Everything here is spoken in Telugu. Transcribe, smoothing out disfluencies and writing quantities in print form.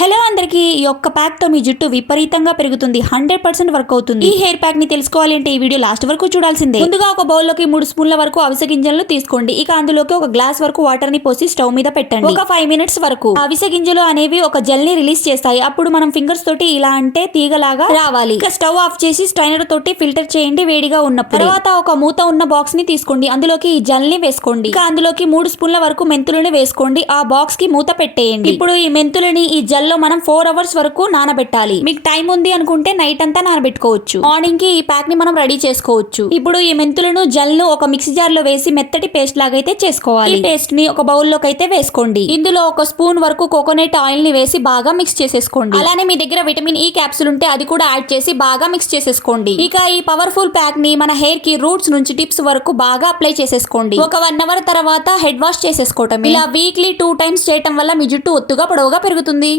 హలో అందరికి ఈ ఒక్క ప్యాక్ తో మీ జుట్టు విపరీతంగా పెరుగుతుంది. 100% వర్క్ అవుతుంది. ఈ హెయిర్ ప్యాక్ ని తెలుసుకోవాలి అంటే ఈ వీడియో లాస్ట్ వరకు చూడాల్సిందే. ముందుగా ఒక బౌల్ లోకి 3 స్పూన్ల వరకు అవిసె గింజలను తీసుకోండి. ఇక అందులోకి ఒక గ్లాస్ వరకు వాటర్ ని పోసి స్టవ్ మీద పెట్టండి. ఒక 5 మినిట్స్ వరకు అవిసె గింజలు అనేవి ఒక జెల్ ని రిలీజ్ చేస్తాయి. అప్పుడు మనం ఫింగర్స్ తోటి ఇలా అంటే తీగలాగా రావాలి. ఇక స్టవ్ ఆఫ్ చేసి స్ట్రైనర్ తోటి ఫిల్టర్ చేయండి వేడిగా ఉన్నప్పుడు. తర్వాత ఒక మూత ఉన్న బాక్స్ ని తీసుకోండి. అందులోకి ఈ జెల్ ని వేసుకోండి. ఇక అందులోకి 3 స్పూన్ల వరకు మెంతులను వేసుకోండి. ఆ బాక్స్ కి మూత పెట్టేయండి. ఇప్పుడు ఈ మెంతులని ఈ జెల్ లో మనం 4 అవర్స్ వరకు నానబెట్టాలి. మీకు టైం ఉంది అనుకుంటే నైట్ అంతా నానబెట్టుకోవచ్చు. మార్నింగ్ కి ఈ ప్యాక్ ని మనం రెడీ చేసుకోవచ్చు. ఇప్పుడు ఈ మెంతులను జెల్ ను ఒక మిక్సీ జార్ లో వేసి మెత్తటి పేస్ట్ లాగా అయితే చేసుకోవాలి. ఈ పేస్ట్ ని ఒక బౌల్ లోకి అయితే వేసుకోండి. ఇందులో ఒక స్పూన్ వరకు కోకోనట్ ఆయిల్ ని వేసి బాగా మిక్స్ చేసేసుకోండి. అలానే మీ దగ్గర విటమిన్ ఈ క్యాప్సూల్ ఉంటే అది కూడా యాడ్ చేసి బాగా మిక్స్ చేసేసుకోండి. ఇక ఈ పవర్ఫుల్ ప్యాక్ ని మన హెయిర్ కి రూట్స్ నుంచి టిప్స్ వరకు బాగా అప్లై చేసేసుకోండి. ఒక 1 అవర్ తర్వాత హెడ్ వాష్ చేసేసుకోవటం. ఇలా వీక్లీ 2 టైమ్స్ చేయటం వల్ల మీ జుట్టు ఒత్తుగా పొడవుగా పెరుగుతుంది.